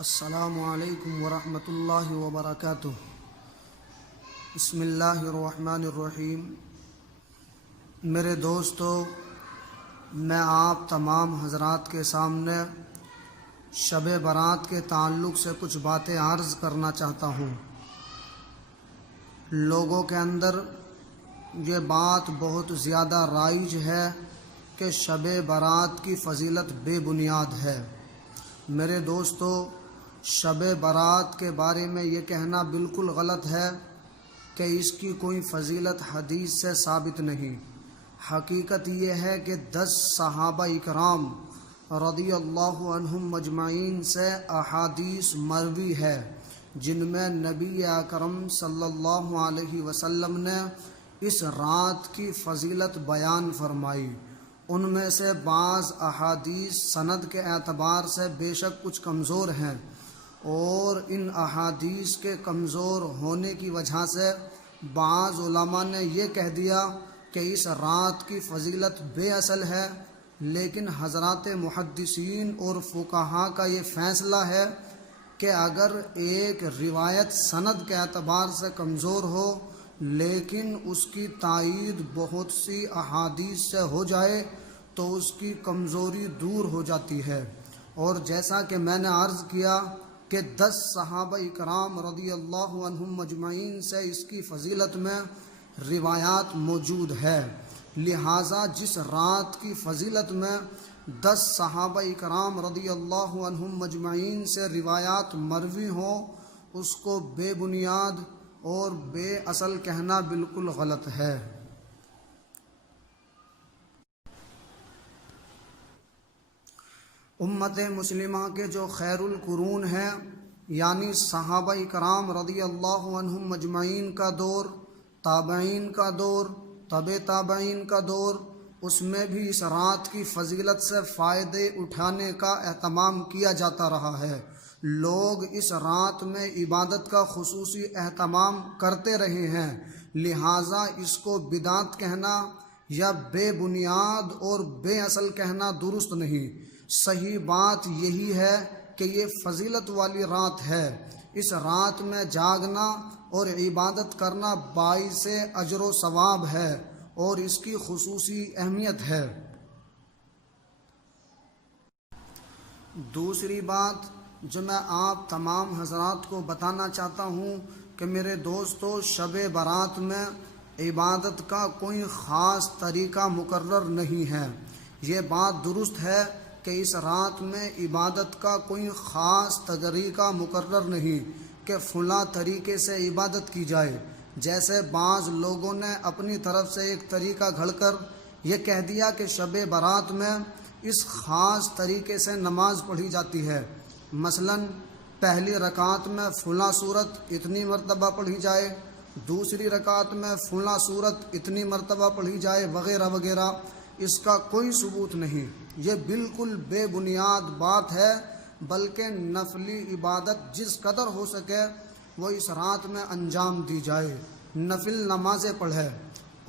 السلام علیکم ورحمۃ اللہ وبرکاتہ۔ بسم اللہ الرحمن الرحیم۔ میرے دوستو، میں آپ تمام حضرات کے سامنے شب برات کے تعلق سے کچھ باتیں عرض کرنا چاہتا ہوں۔ لوگوں کے اندر یہ بات بہت زیادہ رائج ہے کہ شب برات کی فضیلت بے بنیاد ہے۔ میرے دوستو، شب برات کے بارے میں یہ کہنا بالکل غلط ہے کہ اس کی کوئی فضیلت حدیث سے ثابت نہیں۔ حقیقت یہ ہے کہ 10 صحابہ اکرام رضی اللہ عنہم مجمعین سے احادیث مروی ہے جن میں نبی اکرم صلی اللہ علیہ وسلم نے اس رات کی فضیلت بیان فرمائی۔ ان میں سے بعض احادیث سند کے اعتبار سے بے شک کچھ کمزور ہیں، اور ان احادیث کے کمزور ہونے کی وجہ سے بعض علماء نے یہ کہہ دیا کہ اس رات کی فضیلت بے اصل ہے، لیکن حضرات محدثین اور فقہاء کا یہ فیصلہ ہے کہ اگر ایک روایت سند کے اعتبار سے کمزور ہو لیکن اس کی تائید بہت سی احادیث سے ہو جائے تو اس کی کمزوری دور ہو جاتی ہے۔ اور جیسا کہ میں نے عرض کیا کہ 10 صحابہ اکرام رضی اللہ عنہم مجمعین سے اس کی فضیلت میں روایات موجود ہے، لہٰذا جس رات کی فضیلت میں 10 صحابہ اکرام رضی اللہ عنہم مجمعین سے روایات مروی ہوں، اس کو بے بنیاد اور بے اصل کہنا بالکل غلط ہے۔ امت مسلمہ کے جو خیر القرون ہیں، یعنی صحابہ اکرام رضی اللہ عنہم مجمعین کا دور، تابعین کا دور، تبع تابعین کا دور، اس میں بھی اس رات کی فضیلت سے فائدے اٹھانے کا اہتمام کیا جاتا رہا ہے۔ لوگ اس رات میں عبادت کا خصوصی اہتمام کرتے رہے ہیں، لہٰذا اس کو بدعت کہنا یا بے بنیاد اور بے اصل کہنا درست نہیں۔ صحیح بات یہی ہے کہ یہ فضیلت والی رات ہے۔ اس رات میں جاگنا اور عبادت کرنا باعث اجر و ثواب ہے اور اس کی خصوصی اہمیت ہے۔ دوسری بات جو میں آپ تمام حضرات کو بتانا چاہتا ہوں کہ میرے دوستو، شب برات میں عبادت کا کوئی خاص طریقہ مقرر نہیں ہے۔ یہ بات درست ہے کہ اس رات میں عبادت کا کوئی خاص طریقہ مقرر نہیں کہ فلاں طریقے سے عبادت کی جائے۔ جیسے بعض لوگوں نے اپنی طرف سے ایک طریقہ گھڑ کر یہ کہہ دیا کہ شب برات میں اس خاص طریقے سے نماز پڑھی جاتی ہے، مثلا پہلی رکعت میں فلاں صورت اتنی مرتبہ پڑھی جائے، دوسری رکعت میں فلاں صورت اتنی مرتبہ پڑھی جائے، وغیرہ وغیرہ۔ اس کا کوئی ثبوت نہیں، یہ بالکل بے بنیاد بات ہے، بلکہ نفلی عبادت جس قدر ہو سکے وہ اس رات میں انجام دی جائے۔ نفل نمازیں پڑھے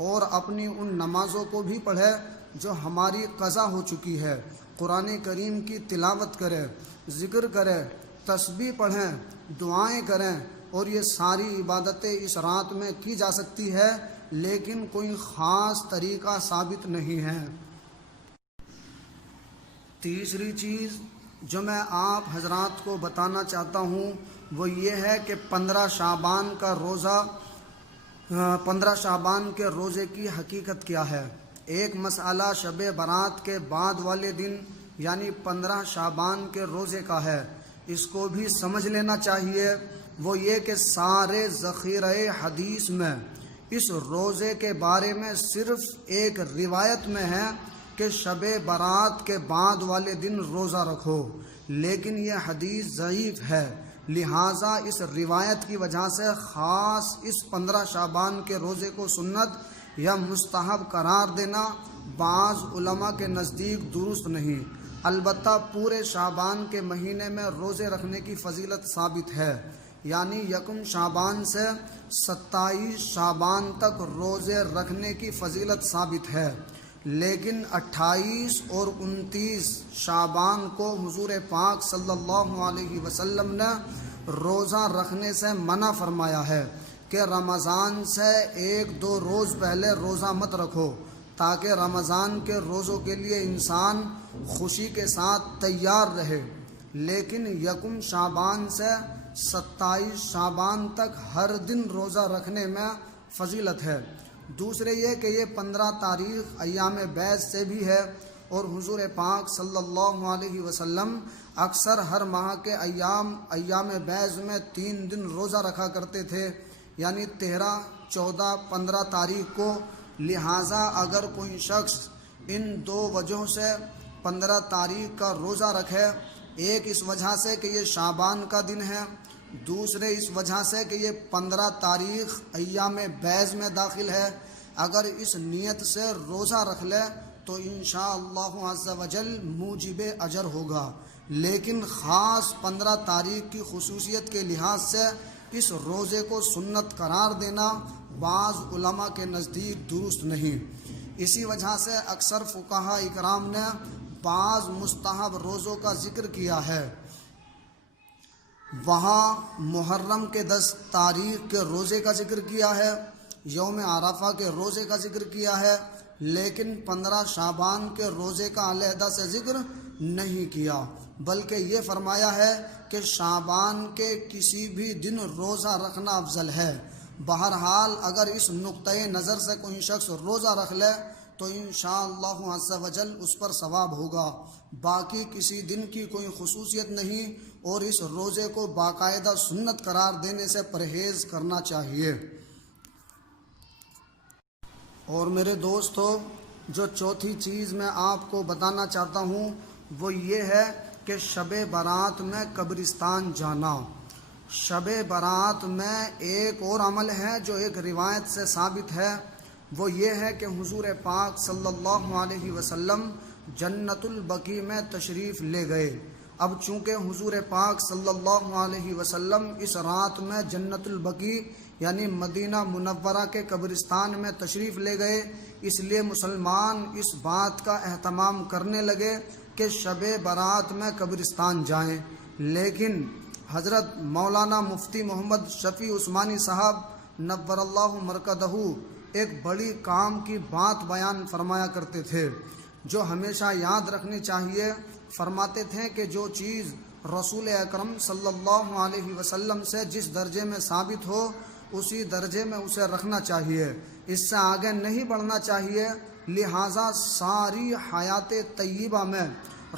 اور اپنی ان نمازوں کو بھی پڑھے جو ہماری قضا ہو چکی ہے، قرآن کریم کی تلاوت کرے، ذکر کرے، تسبیح پڑھیں، دعائیں کریں، اور یہ ساری عبادتیں اس رات میں کی جا سکتی ہے، لیکن کوئی خاص طریقہ ثابت نہیں ہے۔ تیسری چیز جو میں آپ حضرات کو بتانا چاہتا ہوں وہ یہ ہے کہ 15 شعبان کے روزے کی حقیقت کیا ہے۔ ایک مسئلہ شب برات کے بعد والے دن یعنی 15 شعبان کے روزے کا ہے، اس کو بھی سمجھ لینا چاہیے۔ وہ یہ کہ سارے ذخیرہ حدیث میں اس روزے کے بارے میں صرف ایک روایت میں ہے کہ شب برات کے بعد والے دن روزہ رکھو، لیکن یہ حدیث ضعیف ہے، لہٰذا اس روایت کی وجہ سے خاص اس 15 شعبان کے روزے کو سنت یا مستحب قرار دینا بعض علماء کے نزدیک درست نہیں۔ البتہ پورے شعبان کے مہینے میں روزے رکھنے کی فضیلت ثابت ہے، یعنی 1 شعبان سے 27 شعبان تک روزے رکھنے کی فضیلت ثابت ہے۔ لیکن 28 اور 29 شعبان کو حضور پاک صلی اللہ علیہ وسلم نے روزہ رکھنے سے منع فرمایا ہے کہ رمضان سے 1-2 روز پہلے روزہ مت رکھو، تاکہ رمضان کے روزوں کے لیے انسان خوشی کے ساتھ تیار رہے۔ لیکن 1 شعبان سے 27 شعبان تک ہر دن روزہ رکھنے میں فضیلت ہے۔ دوسرے یہ کہ یہ 15 تاریخ ایام بیض سے بھی ہے، اور حضور پاک صلی اللہ علیہ وسلم اکثر ہر ماہ کے ایام بیض میں 3 دن روزہ رکھا کرتے تھے، یعنی 13، 14، 15 تاریخ کو۔ لہٰذا اگر کوئی شخص ان 2 وجہوں سے 15 تاریخ کا روزہ رکھے، ایک اس وجہ سے کہ یہ شعبان کا دن ہے، دوسرے اس وجہ سے کہ یہ 15 تاریخ ایام بیض میں داخل ہے، اگر اس نیت سے روزہ رکھ لے تو انشاءاللہ عز و جل موجب اجر ہوگا۔ لیکن خاص 15 تاریخ کی خصوصیت کے لحاظ سے اس روزے کو سنت قرار دینا بعض علماء کے نزدیک درست نہیں۔ اسی وجہ سے اکثر فقہاء اکرام نے بعض مستحب روزوں کا ذکر کیا ہے۔ وہاں محرم کے 10 تاریخ کے روزے کا ذکر کیا ہے، یوم عرفہ کے روزے کا ذکر کیا ہے، لیکن 15 شعبان کے روزے کا علیحدہ سے ذکر نہیں کیا، بلکہ یہ فرمایا ہے کہ شعبان کے کسی بھی دن روزہ رکھنا افضل ہے۔ بہرحال اگر اس نقطۂ نظر سے کوئی شخص روزہ رکھ لے تو انشاءاللہ عز و جل اس پر ثواب ہوگا۔ باقی کسی دن کی کوئی خصوصیت نہیں، اور اس روزے کو باقاعدہ سنت قرار دینے سے پرہیز کرنا چاہیے۔ اور میرے دوستو، جو چوتھی چیز میں آپ کو بتانا چاہتا ہوں وہ یہ ہے کہ شب برات میں قبرستان جانا۔ شب برات میں ایک اور عمل ہے جو ایک روایت سے ثابت ہے، وہ یہ ہے کہ حضور پاک صلی اللہ علیہ وسلم جنت البقیع میں تشریف لے گئے۔ اب چونکہ حضور پاک صلی اللہ علیہ وسلم اس رات میں جنت البقیع یعنی مدینہ منورہ کے قبرستان میں تشریف لے گئے، اس لیے مسلمان اس بات کا اہتمام کرنے لگے کہ شب برات میں قبرستان جائیں۔ لیکن حضرت مولانا مفتی محمد شفیع عثمانی صاحب نور اللہ مرکزہ ایک بڑی کام کی بات بیان فرمایا کرتے تھے جو ہمیشہ یاد رکھنی چاہیے۔ فرماتے تھے کہ جو چیز رسول اکرم صلی اللہ علیہ وسلم سے جس درجے میں ثابت ہو اسی درجے میں اسے رکھنا چاہیے، اس سے آگے نہیں بڑھنا چاہیے۔ لہٰذا ساری حیات طیبہ میں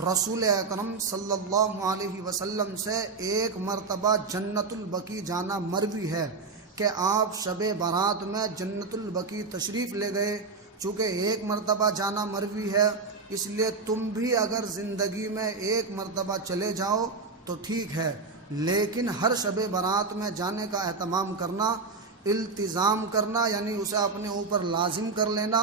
رسول اکرم صلی اللہ علیہ وسلم سے ایک مرتبہ جنت البقیع جانا مروی ہے کہ آپ شب برات میں جنت البقیع تشریف لے گئے۔ چونکہ ایک مرتبہ جانا مروی ہے، اس لیے تم بھی اگر زندگی میں ایک مرتبہ چلے جاؤ تو ٹھیک ہے، لیکن ہر شب برات میں جانے کا اہتمام کرنا، التزام کرنا، یعنی اسے اپنے اوپر لازم کر لینا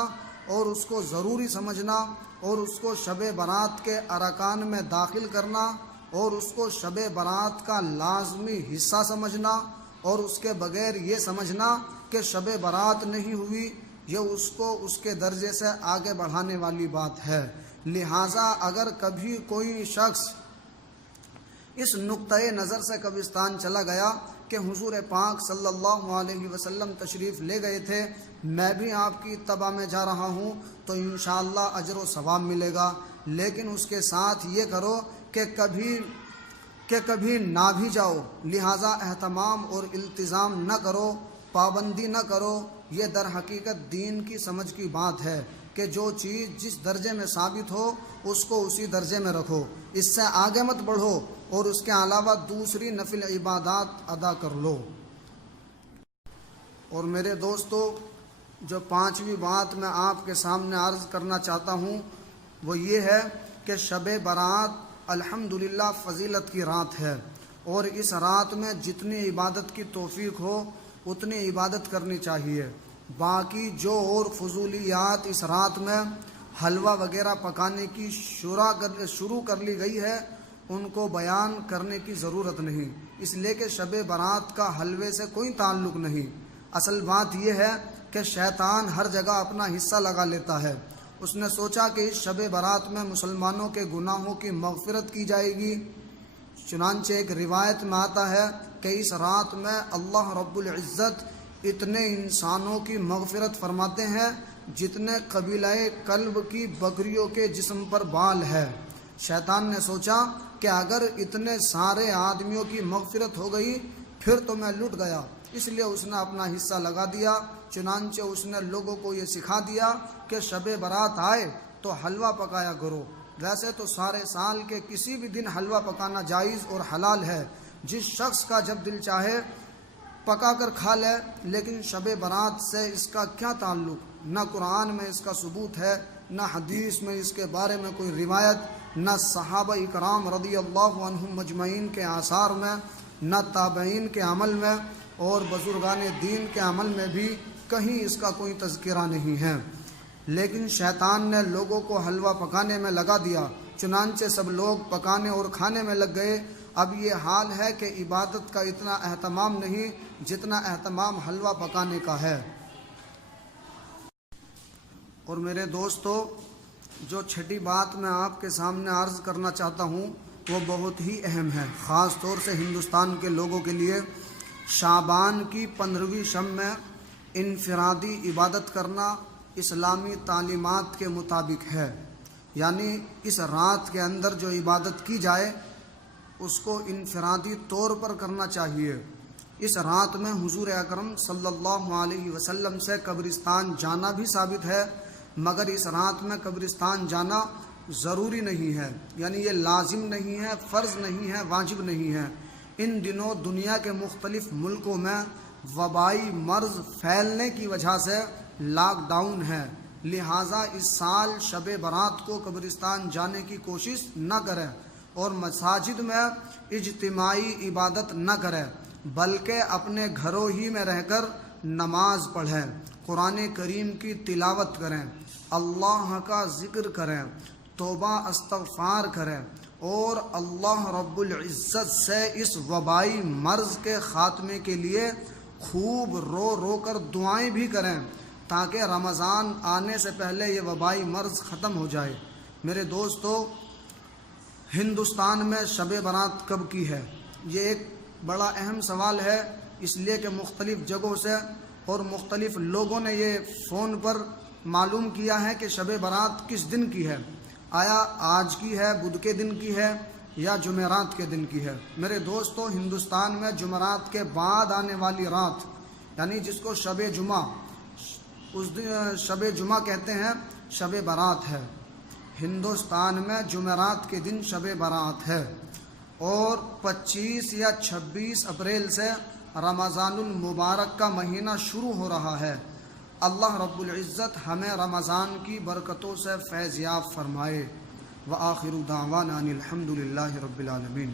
اور اس کو ضروری سمجھنا، اور اس کو شب برات کے ارکان میں داخل کرنا، اور اس کو شب برات کا لازمی حصہ سمجھنا، اور اس کے بغیر یہ سمجھنا کہ شب برات نہیں ہوئی، یہ اس کو اس کے درجے سے آگے بڑھانے والی بات ہے۔ لہٰذا اگر کبھی کوئی شخص اس نقطۂ نظر سے قبرستان چلا گیا کہ حضور پاک صلی اللہ علیہ وسلم تشریف لے گئے تھے، میں بھی آپ کی اتباع میں جا رہا ہوں، تو انشاءاللہ اجر و ثواب ملے گا۔ لیکن اس کے ساتھ یہ کرو کہ کبھی نہ بھی جاؤ، لہٰذا اہتمام اور التزام نہ کرو، پابندی نہ کرو۔ یہ در حقیقت دین کی سمجھ کی بات ہے کہ جو چیز جس درجے میں ثابت ہو اس کو اسی درجے میں رکھو، اس سے آگے مت بڑھو، اور اس کے علاوہ دوسری نفل عبادات ادا کر لو۔ اور میرے دوستو، جو 5ویں بات میں آپ کے سامنے عرض کرنا چاہتا ہوں وہ یہ ہے کہ شب برات الحمدللہ فضیلت کی رات ہے، اور اس رات میں جتنی عبادت کی توفیق ہو اتنی عبادت کرنی چاہیے۔ باقی جو اور فضولیات اس رات میں حلوہ وغیرہ پکانے کی شروع کر لی گئی ہے ان کو بیان کرنے کی ضرورت نہیں، اس لیے کہ شب برات کا حلوے سے کوئی تعلق نہیں۔ اصل بات یہ ہے کہ شیطان ہر جگہ اپنا حصہ لگا لیتا ہے، اس نے سوچا کہ اس شب برات میں مسلمانوں کے گناہوں کی مغفرت کی جائے گی۔ چنانچہ ایک روایت میں آتا ہے کہ اس رات میں اللہ رب العزت اتنے انسانوں کی مغفرت فرماتے ہیں جتنے قبیلہ کلب کی بکریوں کے جسم پر بال ہے۔ شیطان نے سوچا کہ اگر اتنے سارے آدمیوں کی مغفرت ہو گئی پھر تو میں لٹ گیا، اس لیے اس نے اپنا حصہ لگا دیا۔ چنانچہ اس نے لوگوں کو یہ سکھا دیا کہ شب برات آئے تو حلوہ پکایا کرو۔ ویسے تو سارے سال کے کسی بھی دن حلوہ پکانا جائز اور حلال ہے، جس شخص کا جب دل چاہے پکا کر کھا لے، لیکن شب برات سے اس کا کیا تعلق؟ نہ قرآن میں اس کا ثبوت ہے، نہ حدیث میں اس کے بارے میں کوئی روایت، نہ صحابہ اکرام رضی اللہ عنہم مجمعین کے آثار میں، نہ تابعین کے عمل میں، اور بزرگان دین کے عمل میں بھی کہیں اس کا کوئی تذکرہ نہیں ہے۔ لیکن شیطان نے لوگوں کو حلوہ پکانے میں لگا دیا، چنانچہ سب لوگ پکانے اور کھانے میں لگ گئے۔ اب یہ حال ہے کہ عبادت کا اتنا اہتمام نہیں جتنا اہتمام حلوہ پکانے کا ہے۔ اور میرے دوستو، جو چھٹی بات میں آپ کے سامنے عرض کرنا چاہتا ہوں وہ بہت ہی اہم ہے، خاص طور سے ہندوستان کے لوگوں کے لیے۔ شعبان کی 15ویں شب میں انفرادی عبادت کرنا اسلامی تعلیمات کے مطابق ہے، یعنی اس رات کے اندر جو عبادت کی جائے اس کو انفرادی طور پر کرنا چاہیے۔ اس رات میں حضور اکرم صلی اللہ علیہ وسلم سے قبرستان جانا بھی ثابت ہے، مگر اس رات میں قبرستان جانا ضروری نہیں ہے، یعنی یہ لازم نہیں ہے، فرض نہیں ہے، واجب نہیں ہے۔ ان دنوں دنیا کے مختلف ملکوں میں وبائی مرض پھیلنے کی وجہ سے لاک ڈاؤن ہے، لہٰذا اس سال شب برات کو قبرستان جانے کی کوشش نہ کریں اور مساجد میں اجتماعی عبادت نہ کریں، بلکہ اپنے گھروں ہی میں رہ کر نماز پڑھیں، قرآن کریم کی تلاوت کریں، اللہ کا ذکر کریں، توبہ استغفار کریں، اور اللہ رب العزت سے اس وبائی مرض کے خاتمے کے لیے خوب رو رو کر دعائیں بھی کریں تاکہ رمضان آنے سے پہلے یہ وبائی مرض ختم ہو جائے۔ میرے دوستو، ہندوستان میں شب برات کب کی ہے؟ یہ ایک بڑا اہم سوال ہے، اس لیے کہ مختلف جگہوں سے اور مختلف لوگوں نے یہ فون پر معلوم کیا ہے کہ شب برات کس دن کی ہے۔ آیا آج کی ہے، بدھ کے دن کی ہے، یا جمعرات کے دن کی ہے؟ میرے دوستو، ہندوستان میں جمعرات کے بعد آنے والی رات، یعنی جس کو شب جمعہ، اس دن شب جمعہ کہتے ہیں، شب برات ہے۔ ہندوستان میں جمعرات کے دن شب برات ہے، اور 25 یا 26 اپریل سے رمضان المبارک کا مہینہ شروع ہو رہا ہے۔ اللہ رب العزت ہمیں رمضان کی برکتوں سے فیض یاب فرمائے۔ وآخر دعوانا ان الحمد للہ رب العالمین۔